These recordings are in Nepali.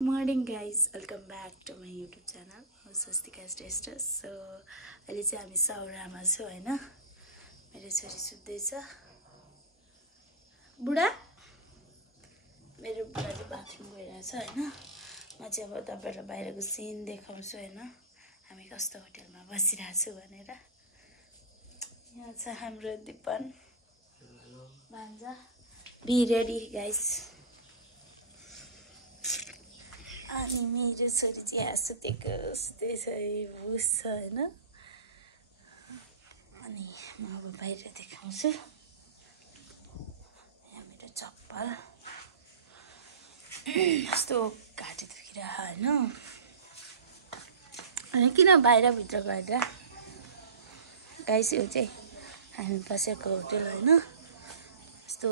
Morning guys, welcome back to my YouTube channel. Swastika Tastes. So अहिले चाहिँ हामी साउरामा छौं हैन. मेरो छोरी सुत्दै छ. बुढा मेरो बुढा चाहिँ बाथरुम गइरहेछ हैन. म चाहिँ अब तपाईहरुलाई बाहिरको सिन देखाउँछु हैन. हामी कस्तो होटलमा बसिरहेछौं भनेर. यहाँ छ हाम्रो दिपन. भान्जा. Be ready guys. अनि मेरो छोरी चाहिँ यहाँ सुतेको सुतेछ भुस छ हैन. अनि म अब बाहिर देखाउँछु. यहाँ मेरो चप्पल यस्तो घाँटी दुखिरहेको हैन. अनि किन बाहिर भित्र गएर गाइस यो चाहिँ हामी बसेको होटल हैन. यस्तो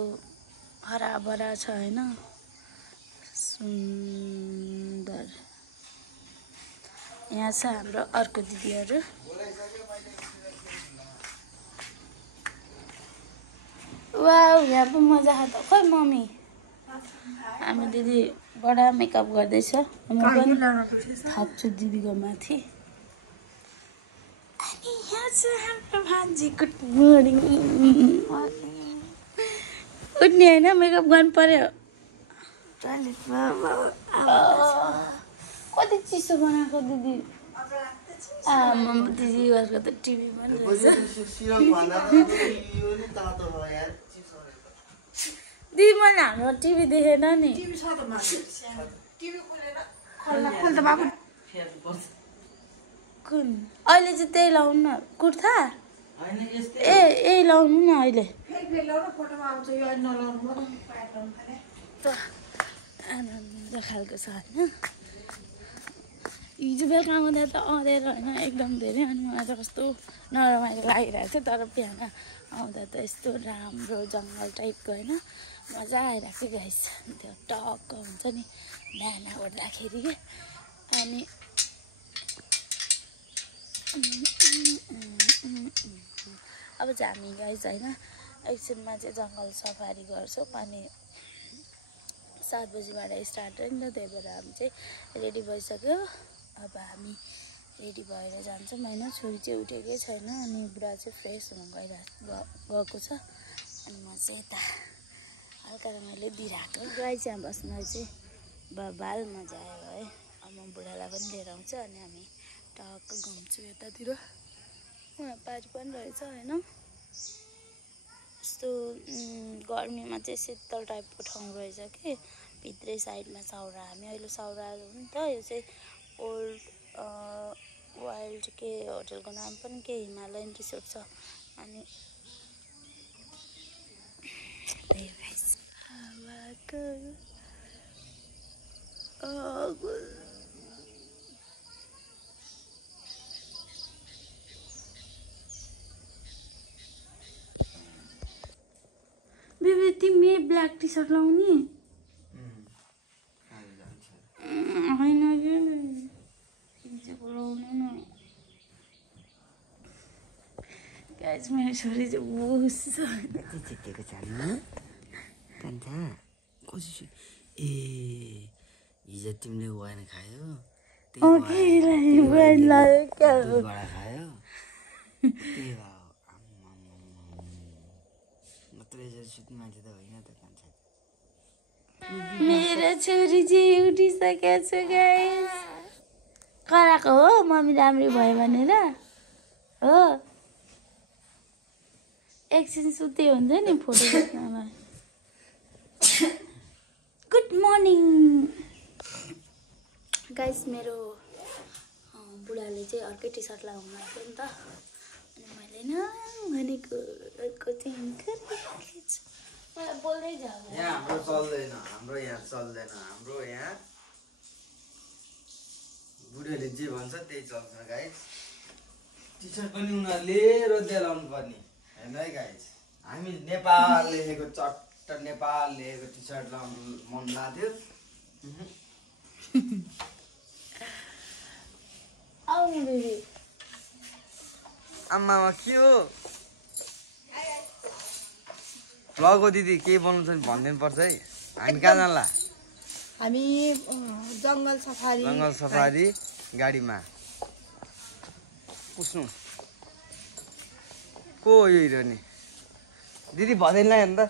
हराभरा छ हैन. सुन्दर. यहाँ छ हाम्रो अर्को दिदीहरु. वाउ यहाँ पनि मजा आछ. खै मम्मी हाम्रो दिदी बडा मेकअप गर्दैछ. म पनि थाप्छु दिदीको माथि. अनि यहाँ छ हाम्रो भान्जी. Good morning. उठ्ने हैन मेकअप गर्नु पर्यो. कति चिसो बनाएको दिदी. दिदी घरको त टिभी पनि रहेछ. दिदी मैले हाम्रो टिभी देखेन नि. कुन अहिले चाहिँ त्यही लाउनु न कुर्ता. ए लाउनु न अहिले. आनन्द खालको छ हैन. हिजो बेलुका आउँदा त अँधेर हैन एकदम धेरै. अनि मलाई त कस्तो नरमाइलो लागिरहेको थियो. तर बिहान आउँदा त यस्तो राम्रो जङ्गल टाइपको हैन मजा आइरहेको थियो गाइस. त्यो टक्क हुन्छ नि बिहान उठ्दाखेरि के. अनि अब चाहिँ हामी गाइस हैन एकछिनमा चाहिँ जङ्गल सफारी गर्छौँ. अनि 7 बजीबाट स्टार्ट हो नि त. त्यही भएर हामी चाहिँ रेडी भइसक्यो. अब हामी रेडी भएर जान्छौँ हैन. छोरी चाहिँ उठेकै छैन. अनि बुढा चाहिँ फ्रेस हुन गएको छ. अनि म चाहिँ यता हल्का रङले दिइराको. गाई चाहिँ बस्न चाहिँ बाल मजा आयो है. अब म बुढालाई पनि लिएर आउँछु. अनि हामी टक्क घुम्छु यतातिर. यहाँ पार्क पनि रहेछ हैन. यस्तो गर्मीमा चाहिँ शीतल टाइपको ठाउँ रहेछ कि. भित्रै साइडमा साउरा. हामी अहिले साउरा हो नि त. यो चाहिँ ओल्ड वाइल्ड के होटलको नाम पनि के हिमालयन रिसोर्ट छ. अनि बेबी तिमी ब्ल्याक टी सर्ट लाउने होइन कि बोलाउने न. गाइस मेरो छोरी चाहिँ बुस छ. चिटेको छ नि कान्छा. कसरी ए हिजो तिमीले वाइन खायो. वाइन लाग्यो क्या दुधबाट खायो. त्यही भयो. सुत्ने मान्छे त होइन त कान्छा. मेरो छोरी चाहिँ उठिसकेको छ गाइस. कराएको हो मम्मी राम्री भयो भनेर हो. एकछिन सुते हुन्छ नि फोटो खिच्नलाई. Good morning guys. मेरो बुढाले चाहिँ अर्कै टी सर्ट लगाउनु भएको नि त. अनि मैले न भनेको चाहिँ मलाई बोल्दै जाऊ. यहाँ हाम्रो चल्दैन. हाम्रो यहाँ चल्दैन. हाम्रो यहाँ बुढेले जे भन्छ त्यही चल्छ गाइस. टी सर्ट पनि उनीहरूले रोज्दै लाउनु पर्ने होइन है गाइस. हामी नेपाल लेखेको चट्ट नेपाल लेखेको टी सर्ट लाउनु मन लाग्थ्यो. आउनु दिदी. आमामा के हो. भ्लग हो दिदी. केही बनाउँछ नि भनिदिनु पर्छ है. हामी कहाँ जानला. हामी जंगल सफारी गाडीमा पुस्नु को यो हिरोनी दिदी भन्दैन अन्त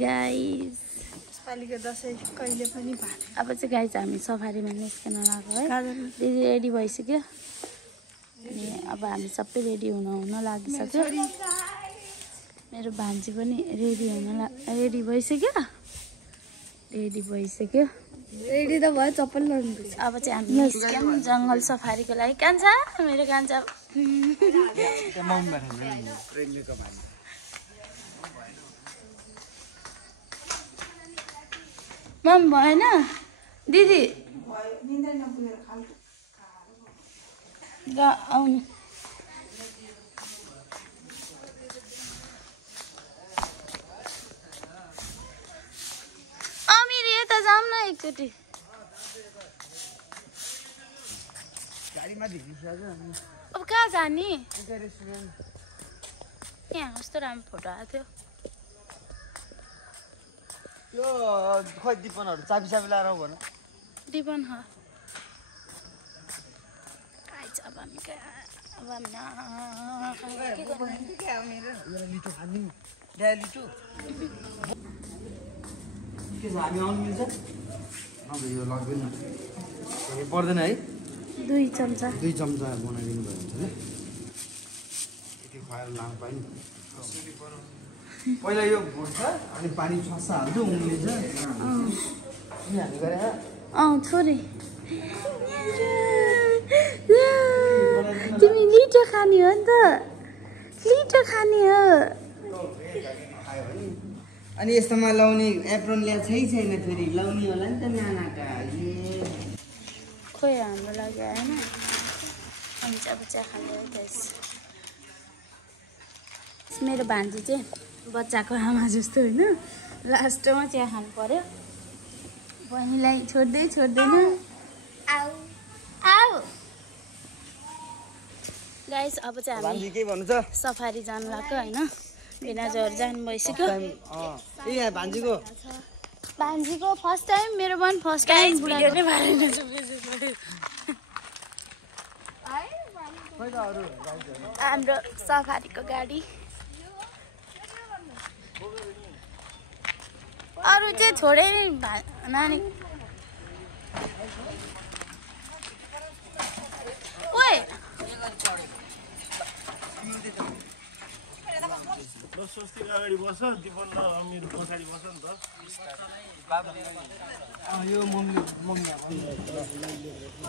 गाइस यसपालिको दसैँ कहिले पनि भएन। अब चाहिँ गाइस हामी सफारीमा निस्कन लाग्यो है। दिदी रेडी भइसक्यो अनि अब हामी सबै रेडी हुन लागिसक्यो। मेरो भान्जी पनि रेडी भइसक्यो। रेडी त भयो, चप्पल लगाउनुपर्छ। अब चाहिँ हामी निस्क्यौँ जङ्गल सफारीको लागि। कान्छा मेरो कान्छा मम भएन दिदी आउनु अमिरी यता जाऊँ न एकचोटि। अब कहाँ जाने? यहाँ कस्तो राम्रो फोटो आएको थियो। यो खै दिपनहरु चाबी लाएर आऊ भन। दिपन ह आइज अब हामी के हामी आउनु मिल्छ? अब यो लाग्दैन नि पर्दैन है। 2 चम्चा बनाइदिनु भयो भने यति खुवाएर लानु पाइनु। पहिला यो भुट्छ अनि पानी छस्छ हाल्छु उम्लिन्छ अनि हामी गरे छोरी तिमी लिटो खाने हो नि त, लिटो खाने हो। अनि यस्तोमा लाउने एप्रोन ल्याएको छैन फेरि लाउने होला नि त नानाका। खोइ हाम्रो लागि आएन। अनि चाहिँ अब चिया खाने हो गाइस। मेरो भान्जी चाहिँ बच्चाको आमा जस्तो होइन, लास्टमा चिया खानु पर्यो। बहिनीलाई छोड्दैन। आऊ गाइस अब चाहिँ हामी के भन्नु छ सफारी जानु लाग्यो होइन। भिनाजहरू जानु भइसक्यो। भान्जीको फर्स्ट टाइम, मेरो पनि फर्स्ट टाइम। भिडियो नै भएन। हाम्रो सफारीको गाडी अरू चाहिँ छोडे नानी। ओए स्वस्ति अगाडि बस, दिपन र अमिर पछाडि बस नि त।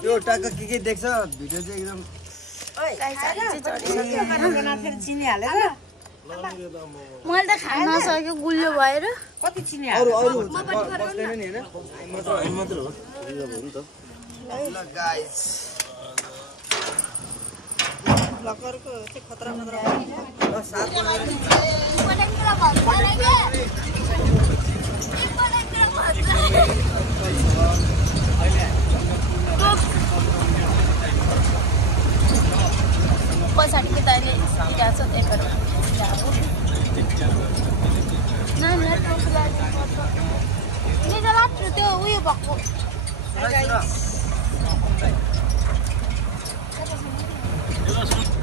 यो टाका के देख्छ भिडियो चाहिँ एकदम मैले त खान नसकेको गुलियो भएर। कति चिनी अरू बस्दैन नि हैन मात्र हो नि त। ल गाइस ब्लगरको चाहिँ खतरा पछाडि त अहिले गएको छ त्यहीबाट निजा लाग्छ त्यो उयो भएको।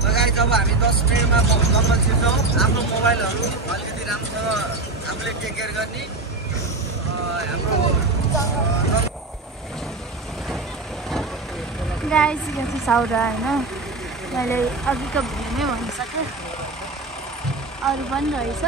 गाइस अब हामी 10 मिनेटमा जङ्गल छिर्छौँ। आफ्नो मोबाइलहरू अलिकति राम्रोसँग आफूले टेक केयर गर्ने। हाम्रो गाइस यो चाहिँ सौरा होइन। मैले अघिको भिडियोमै भनिसकेँ, अरू पनि रहेछ।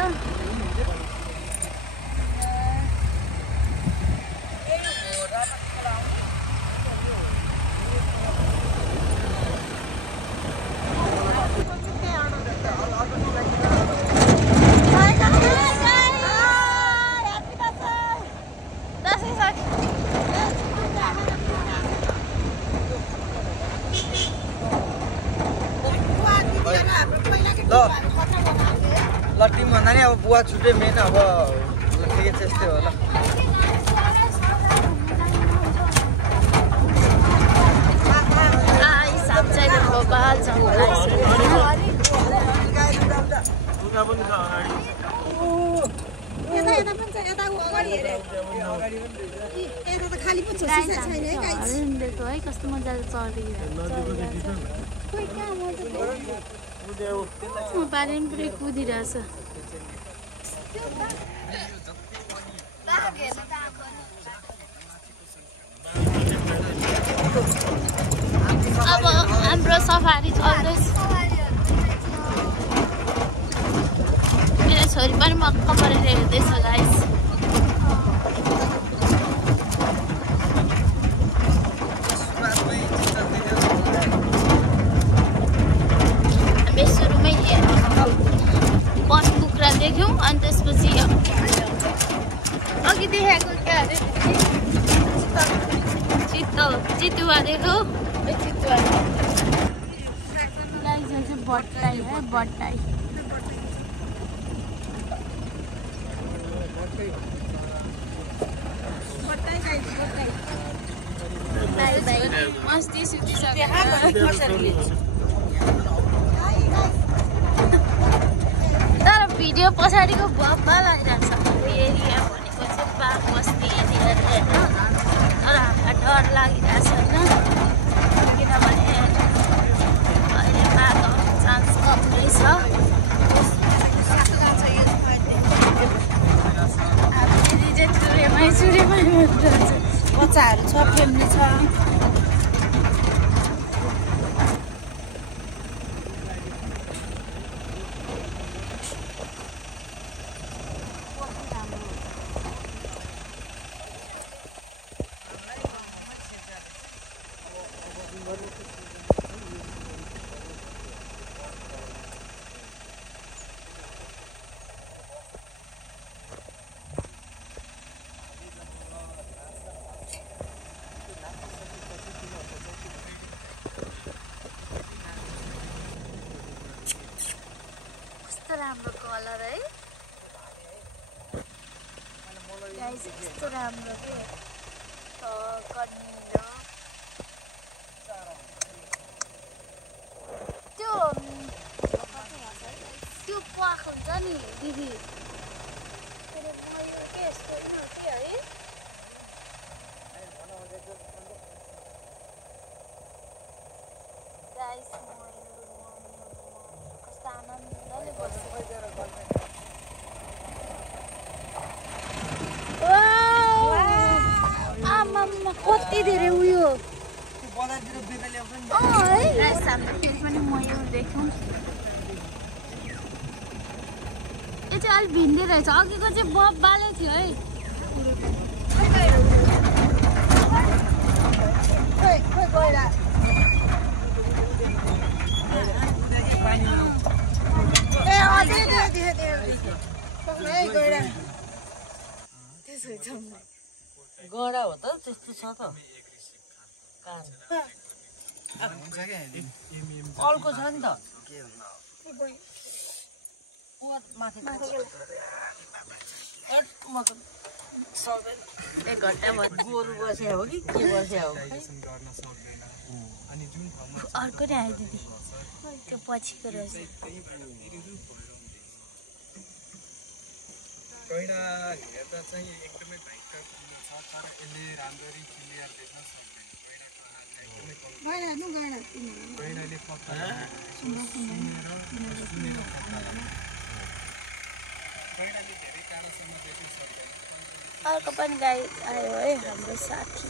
ल टिम भन्दा नि अब बुवा छुट्टै मेन। अब ठिकै छ यस्तै हो। ल यता त खाली पो छ सिसा छैन है गाइस देखो है कस्तो मजाले चढिरहेको खोइ कहाँ म पानी पनि पुरै कुदिरहेछ अब हाम्रो सफारी चल्दैछ मेरो छोरी पनि मक्क परेर हेर्दैछ गाइस हामी सुरुमै वन कुखुरा देख्यौँ अनि त्यसपछि अघि देखाएको क्या अरे चितुवा देखो चितुवा बट्टाई है बट्टाई मस्ती तर भिडियो पछाडिको भब्बा लागिरहेको छ एरिया भनेको चाहिँ बाघ बस्ती एरिया होइन तर हामीलाई डर लागिरहेछ होइन किनभने अहिले बाघ आउने चान्स कम रहेछ फेरि चाहिँ चुरेमै भनिरहेछ बच्चाहरू छ फ्यामिली छ राम्रो कलर है गाइस यस्तो राम्रो के कनिलो त्यो प्वाख हुन्छ नि दिदी मयूर के यस्तो यिनीहरू के है गाइस कस्तो आनन्दले बस्छ कति धेरै उयो मयूर देख्यौँ यो चाहिँ अलिक भिन्दै रहेछ अघिको चाहिँ बब्बाले थियो है गडा हो त त्यस्तो छ त अर्को छ नि त गोरु बस्या हो कि के बस्या हो अर्को नै आयो दिदी त्यो पछिको रहेछ गैडा हेर्दा चाहिँ एकदमै भाइका छ तर यसले राम्ररी क्लियर देख्न सक्दैन गैडाले पत्ता गैडाले धेरै टाढासम्म देख्न सक्दैन अर्को पनि गाई आयो है हाम्रो साथी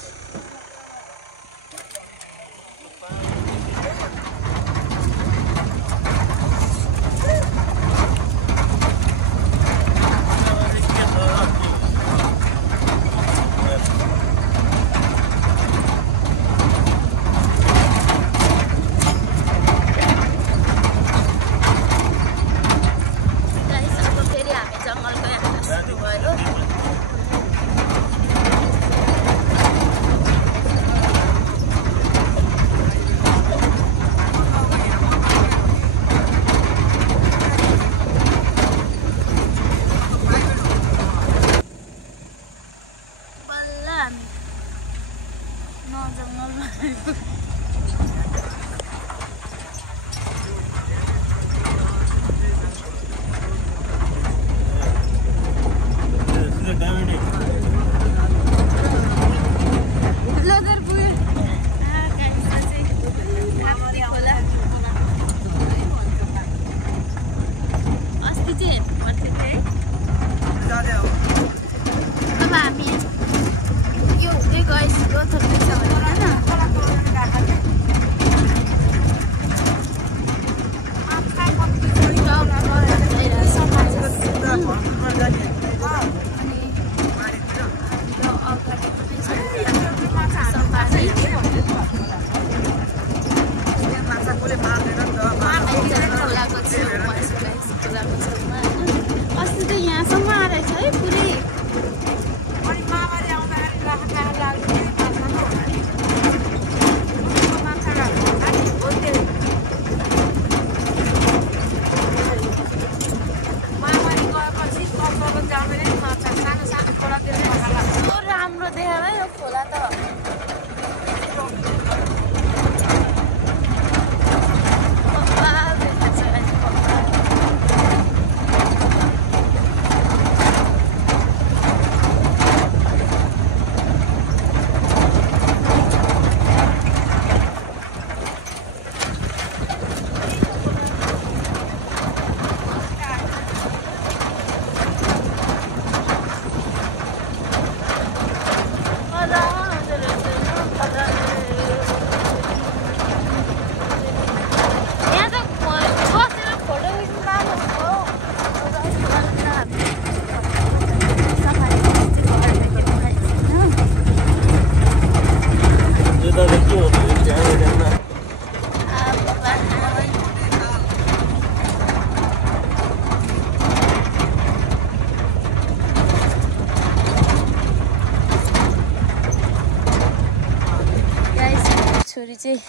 चाहिँ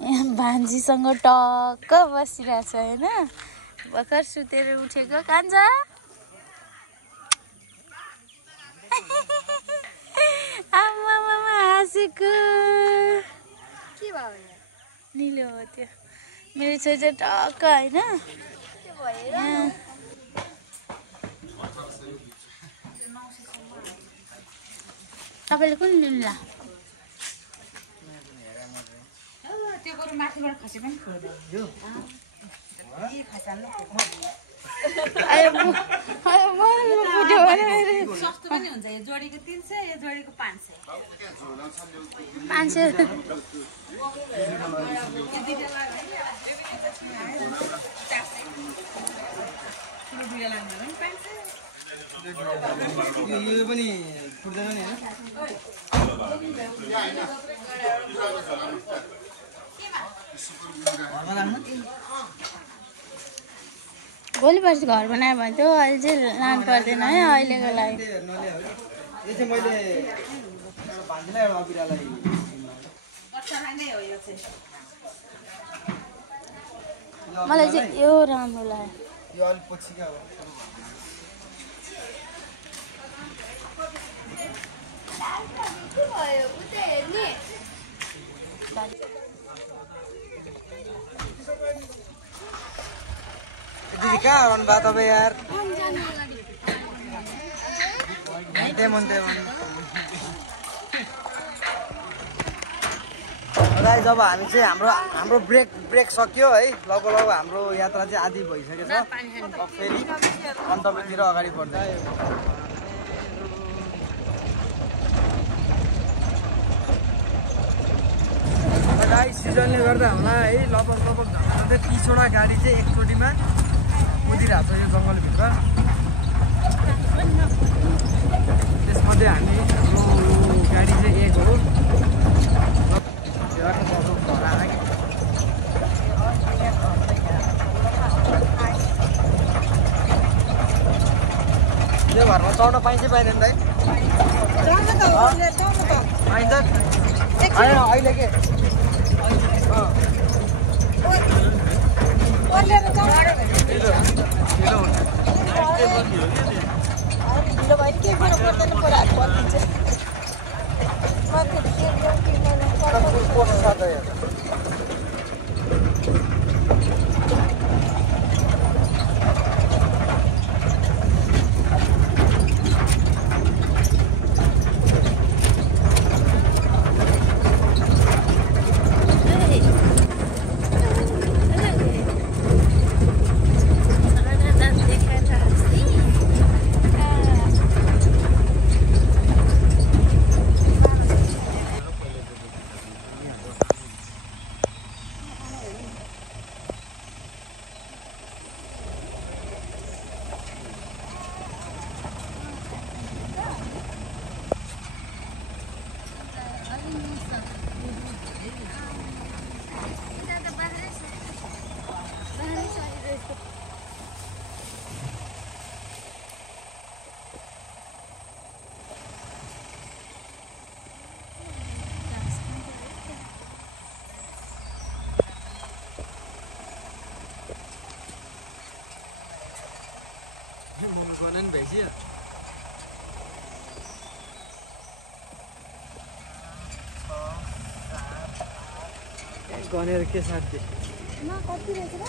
यहाँ भान्जीसँग टक्क बसिरहेछ होइन भर्खर सुतेर उठेको कान्छा आमा हाँसेको निलो हो त्यो मेरो छोरी चाहिँ टक्क होइन तपाईँले कुन लिनुला त्यो गरु माथिबाट खसे पनि खोल्यो सस्तो पनि हुन्छ यो जोडीको 300 यो जोडीको 500 यो पनि फुट्दैन नि भोलि पर्सि घर बनायो भने चाहिँ अहिले चाहिँ लानु पर्दैन है अहिलेको लागि यो चाहिँ मैले भान्जीलाई एउटा बिरालाई मलाई चाहिँ यो राम्रो लाग्यो यो अलिक पछिका हो दिदी कहाँ आउनु भयो तपाईँ यार गाइस जब हामी चाहिँ हाम्रो ब्रेक सक्यो है लगभग हाम्रो यात्रा चाहिँ आधी भइसकेको छ अब फेरि गन्तव्यतिर अगाडि बढ्दै गाइस सिजनले गर्दा होला है लगभग 30वटा गाडी चाहिँ एकचोटिमा कुदिरहेको छ यो जङ्गलभित्र त्यसमध्ये हामी हाम्रो गाडी चाहिँ एक हो यो घरमा चढ्न पाइन्छ पाइँदैन दाइ पाइन्छ अहिले के Mengkonan besi ya. गनेर के साथी न कति रहेछ र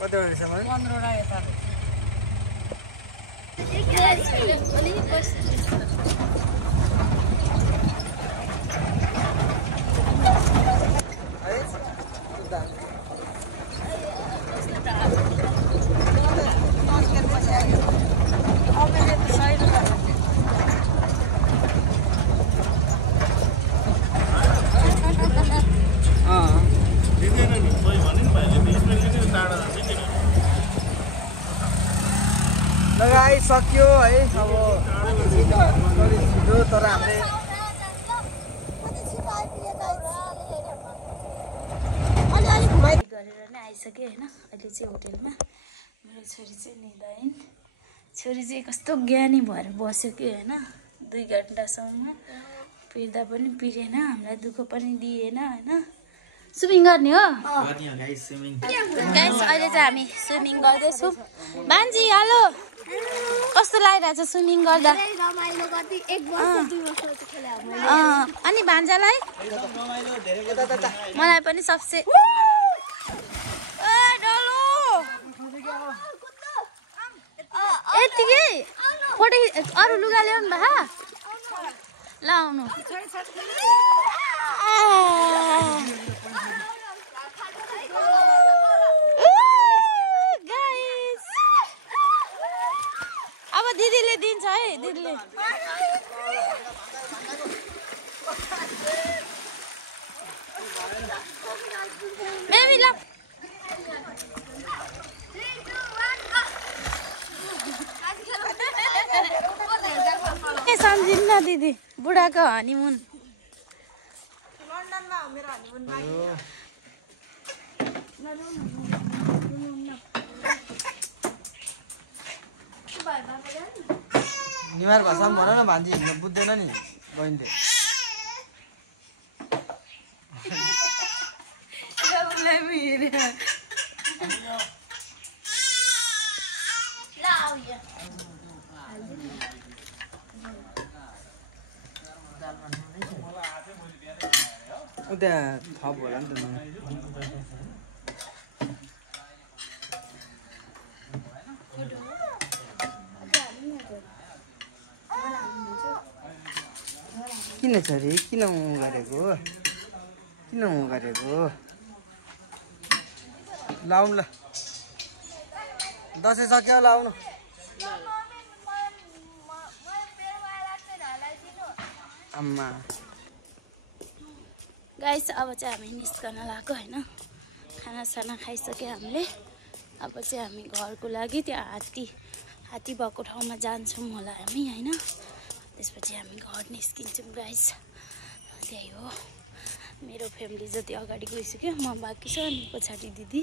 कति रहेछ मलाई 15वटा यता सक्यो है अब छिटो तर हामीले गरेर नै आइसकेँ होइन अहिले चाहिँ होटेलमा मेरो छोरी चाहिँ निदाइन् छोरी चाहिँ कस्तो ज्ञानी भएर बस्यो कि होइन 2 घन्टासम्म पिर्दा पनि पिरेन हामीलाई दुःख पनि दिएन होइन स्विमिङ गर्ने हो गाइस अहिले चाहिँ हामी स्विमिङ गर्दैछौँ बान्जी हेलो कस्तो लागिरहेछ स्विमिङ गर्दा अनि भान्जालाई मलाई पनि सबसे यतिकै फोटो अरू लुगा ल्याउनु भए लाउनु अब दिदीले दिन्छ है दिदीले मेमी ल सम्झिन्न दिदी बुढाको हनीमुन लन्डनमा हो मेरो हनीमुन निमार भाषामा भन न भान्जी हिँड्नु बुझ्दैन नि बहिनीले त्यहाँ थप होला नि त किन छ अरे किन गरेको लाउनु ल दसैँ सक्यो लाउनु आम्मा गाइस अब चाहिँ हामी निस्कन लाग्यो होइन खानासाना खाइसक्यो हामीले अब चाहिँ हामी घरको लागि त्यो हात्ती भएको ठाउँमा जान्छौँ होला हामी होइन त्यसपछि हामी घर निस्किन्छौँ गाइस त्यही हो मेरो फ्यामिली जति अगाडि गइसक्यो म बाँकी छ अनि पछाडि दिदी